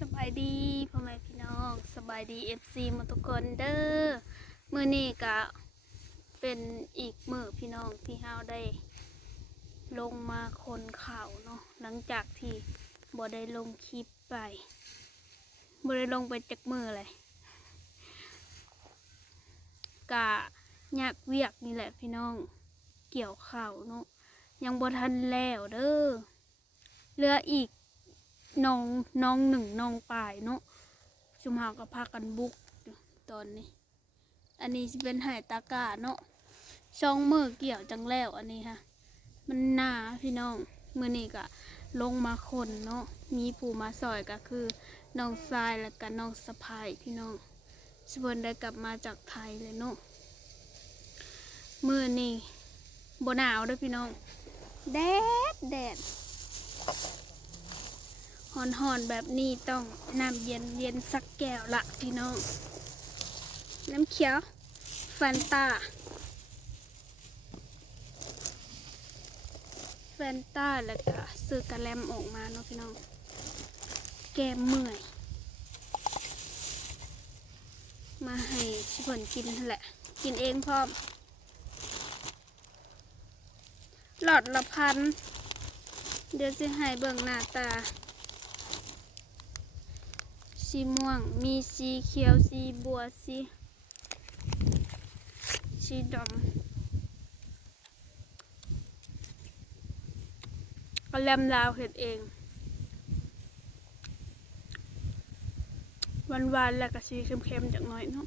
สบายดีพ่อแม่พี่น้องสบายดีFCหมดทุกคนเด้อมื้อนี้ก็เป็นอีกมื้อพี่น้องที่เฮาได้ลงมาคนข่าวเนาะหลังจากที่บ่ได้ลงคลิปไปบ่ได้ลงไปจักมื้อเลยกะยากเวียกนี่แหละพี่น้องเกี่ยวข่าวเนาะยังบ่ทันแล้วเด้อเหลืออีกน้องหนึ่งน้องปลายเนาะชุมเฮาก็พากันบุกอยู่ตอนนี้อันนี้จะเป็นไหตากาเนาะช่องมือเกี่ยวจังแล้วอันนี้ค่ะมันหนาพี่น้องมือนี้ก็ลงมาคนเนาะมีผู้มาซอยก็คือน้องทรายและก็น้องสะพายพี่น้องสเพิ่นได้กลับมาจากไทยเลยเนาะมือนี้บ่หนาวด้วยพี่น้องแดดหอนแบบนี้ต้องน้ำเย็นสักแก้วละพี่น้องน้ำเขียวแฟนตาแล้วก็ซื้อกระแลมออกมาเนาะพี่น้องแก้เมื่อยมาให้ชิบนกินแหละกินเองพร้อมหลอดละพันเดี๋ยวจะให้เบิ่งหน้าตาสีม่วงมีสีเขียวสีบัวสีดำกระแลมลาวเห็ดเองหวานแล้วก็สีเค็มๆจากหน่อยเนาะ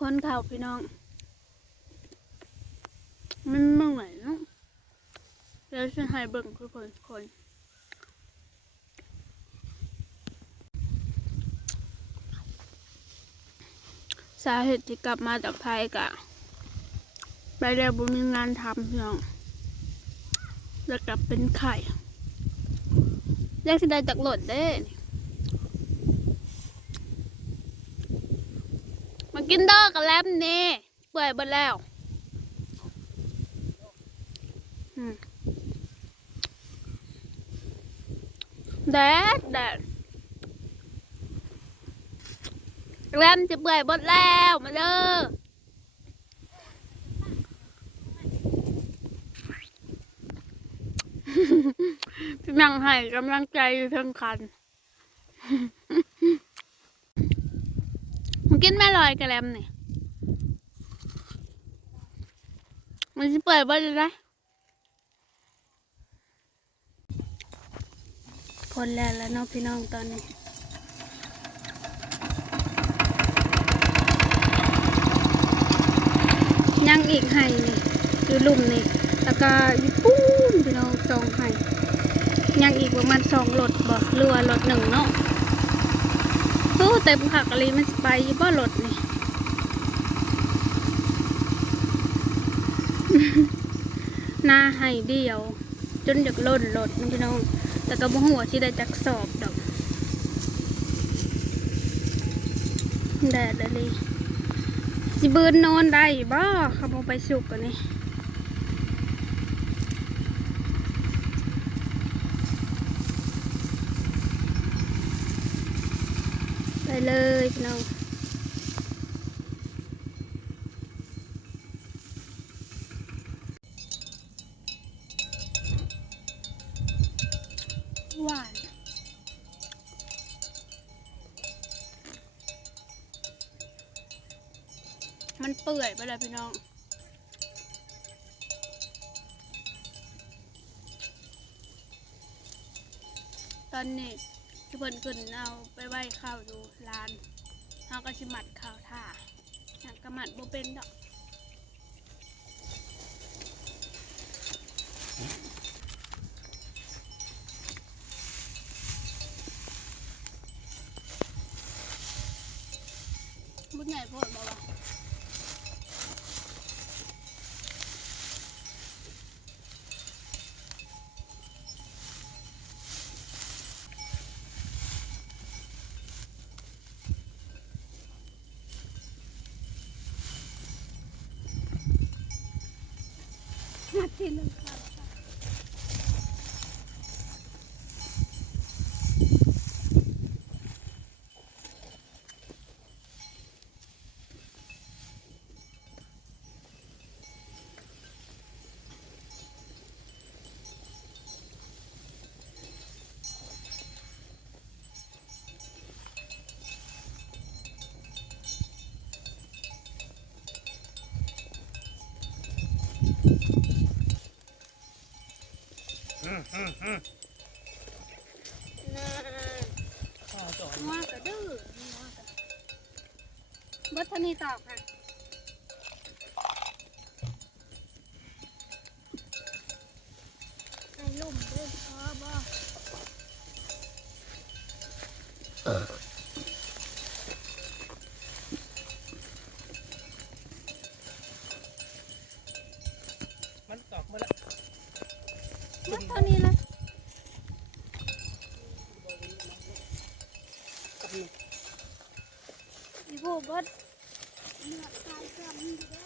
คนข่าวพี่น้องมันเมื่อยเนาะแล้วฉันให้เบิ่งทุกคนสาเหตุที่กลับมาจากไทยกะไปแล้วบ่มีงานทำพี่น้องแล้วกลับเป็นไข่แยกสิได้จากหลดเด้มากินดอกกันแล้วนี่เปื่อยหมดแล้วแดดแรมจะเปื่อยหมดแล้วมาเด้อพี่นังให้กำลังใจอยู่ทั้งคันมันกินแม่ลอยกระแลมนี่มันจะเปื่อยหมดเลยนะพอแล้วเนาะพี่น้องตอนนี้ยังอีกไห่นี่อยู่ลุ่มนี่แล้วก็อยู่ปุ้นพี่น้อง2 ไห่ยังอีกประมาณ2 รถบ่เรือรถ1เนาะโอ้เต็มผักอะไรมันไปอยู่บ่รถนี่ หน้าไห่เดียวจนอยากล่นรถนะพี่น้องแต่ก็บ่ฮู้ว่าสิได้จักสอบดอกแดดอะไรสิบืนนอนได้บ่เขาบ่ไปสุกกันนี่ไปเลยพี่น้องหวานมันเปื่อยไปเลยพี่น้องตอนนี้ทุกคนขึ้นเอาไปไหว้ข้าวดูร้านเขาก็ชิมัดข้าวท่าอยากกระมัดบ่เป็นดอกบุญใหญ่โพดบ่วะมาทีนึงค่ะ ข้าวจอย งัวกระดื้องัวกระบัทนีตอบค่ะให้ลุ่มด้วยพอบ่ มันตอกมาแล้ว บัทนีละอีโบบัดเนื้อตายจำนี่เด้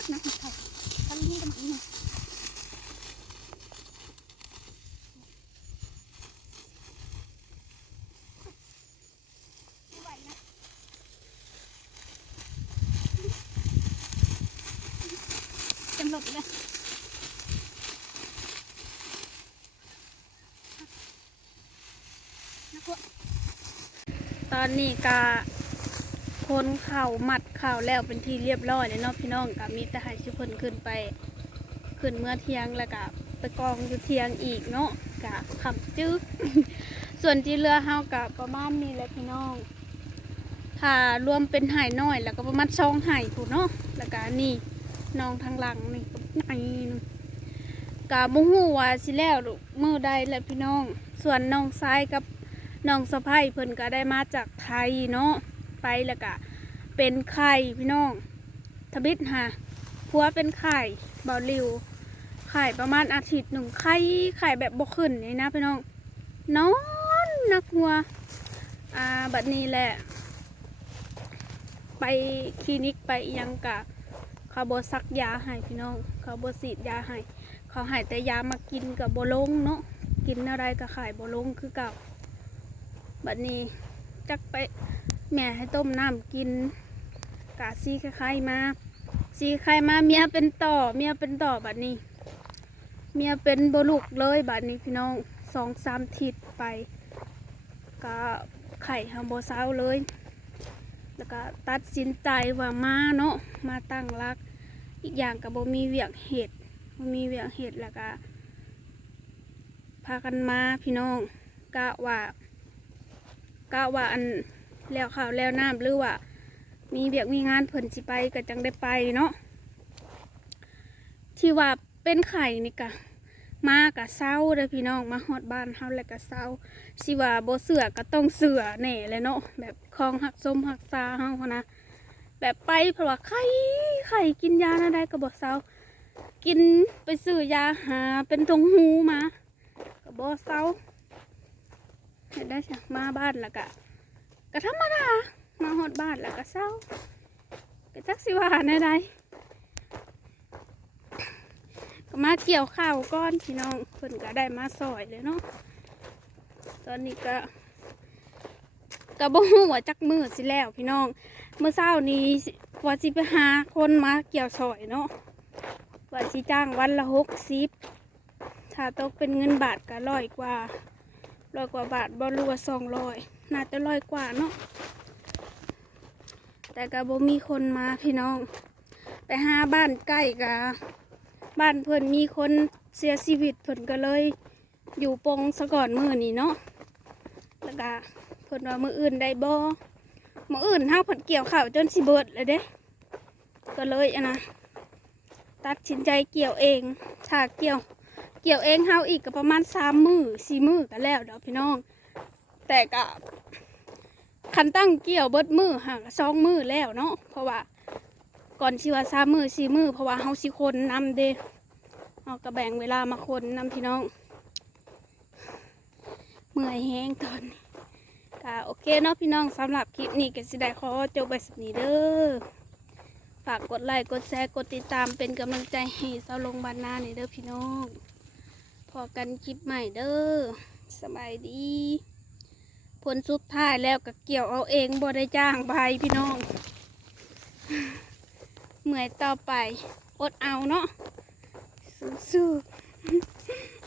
อ นักไข่ทำนี่กันอีกไม่ไหวนะจำหลดเลยตอนนี้กาคนเข่ามัดเข่าแล้วเป็นที่เรียบร้อยเลยเนาะพี่น้องก็มีแต่ให้ชิเพิ่นขึ้นไปขึ้นเมื่อเที่ยงแล้วก็ไปกองอยู่เที่ยงอีกเนาะกะขับจึ๊ก ส่วนที่เรือเฮากับประมาณนี้แหละพี่น้องถ้ารวมเป็นหายน้อยแล้วก็ประมาณ2หายผู้เนาะแล้วก็นี่น้องทางหลังนี่ก็ไอ้นึงกะบ่ฮู้ว่าสิแล้วมื้อใดแหละพี่น้องส่วนน้องชายกับน้องสะใภ้เพิ่นก็ได้มาจากไทยเนาะไปแล้วก็เป็นไข่พี่น้องทบิดหาผัวเป็นไข่เบาลิวไข่ประมาณอาทิตย์หนึ่งไข่แบบบ่ขึ้นนี่นะพี่น้องนอนนักหัวบัดนี้แหละไปคลินิกไปยังกะเขาบ่ซักยาให้พี่น้องเขาบ่ฉีดยาให้เขาให้แต่ยามากินกับบ่ลงเนาะ กินอะไรก็ขายบ่ลงคือเก่าบัดนี้จักไปแม่ให้ต้มน้ำกินกะซีไข่มาซีไข่มาเมียเป็นต่อบัดนี้เมียเป็นบ่ลูกเลยบัดนี้พี่น้อง2-3 ทิศไปก็ไข่ทำบ่เศร้าเลยแล้วก็ตัดสินใจว่ามาเนาะมาตั้งรักอีกอย่างก็บ่มีเวียกเฮ็ดแล้วก็พากันมาพี่น้องกะว่าอันแล้วข้าวแล้วน้ำหรือว่ามีเวียกมีงานเพิ่นสิไปก็จังได้ไปเนาะที่ว่าเป็นไข่นี่กะมากะเศร้าเด้อพี่น้องมาฮอดบ้านเฮาแล้วก็เศร้าสิว่าบ่เสือก็ต้องเสือแน่เลยเนาะแบบคลองหักส้มหักซาเฮานะแบบไปเพราะว่าไข่กินยานะได้ก็บ่เศร้ากินไปซื้อยาหาเป็นทงหูมาก็บ่เศร้าเฮ็ดได้จ้ะมาบ้านแล้วก็ธรรมดามาฮอดบ้านแล้วก็เศร้าก็จักสิว่าแน่ใดก็มาเกี่ยวข้าวก้อนพี่น้องเพิ่นก็ได้มาซอยเลยเนาะตอนนี้ก็บ่ฮู้ว่าจักมื้อสิแล้วพี่น้องเมื่อเช้านี้ว่าสิไปหาคนมาเกี่ยวซอยเนาะว่าสิจ้างวันละ60ถ้าตกเป็นเงินบาทก็100 กว่าบาทบ่รู้ว่า200น่าจะ100 กว่าเนาะแต่ก็บ่มีคนมาพี่น้องไปหาบ้านใกล้กะบ้านเพิ่นมีคนเสียชีวิตเพิ่นก็เลยอยู่ปงซะก่อนมื้อนี้เนาะแล้วก็เพิ่นว่ามื้ออื่นได้บ่มื้ออื่นเฮาเพิ่นเกี่ยวข้าวจนสิเบิดเลยเด้ก็เลยตัดสินใจเกี่ยวเองถ้าเกี่ยวเองเฮาอีกก็ประมาณ3 มื้อ4 มื้อก็แล้วเด้อพี่น้องแต่ก็คันตั้งเกี่ยวเบิดมื้อห่าง2 มื้อแล้วเนาะเพราะว่าก่อนสิว่า3 มื้อ4 มื้อเพราะว่าเฮาสิคนนำเด้เฮาก็แบ่งเวลามาคนนำพี่น้องเมื่อยแห้งตอนนี้ก็โอเคเนาะพี่น้องสำหรับคลิปนี้ก็สิได้ขอจบไว้สักนี้เด้อฝากกดไลค์กดแชร์กดติดตามเป็นกำลังใจให้สาวลงบ้านนานี่เด้อพี่น้องพอกันคลิปใหม่เด้อสบายดีผลสุดท้ายแล้วก็เกี่ยวเอาเองบ่ได้จ้างใบพี่น้องเมื่อยต่อไปอดเอาเนาะสู้ๆ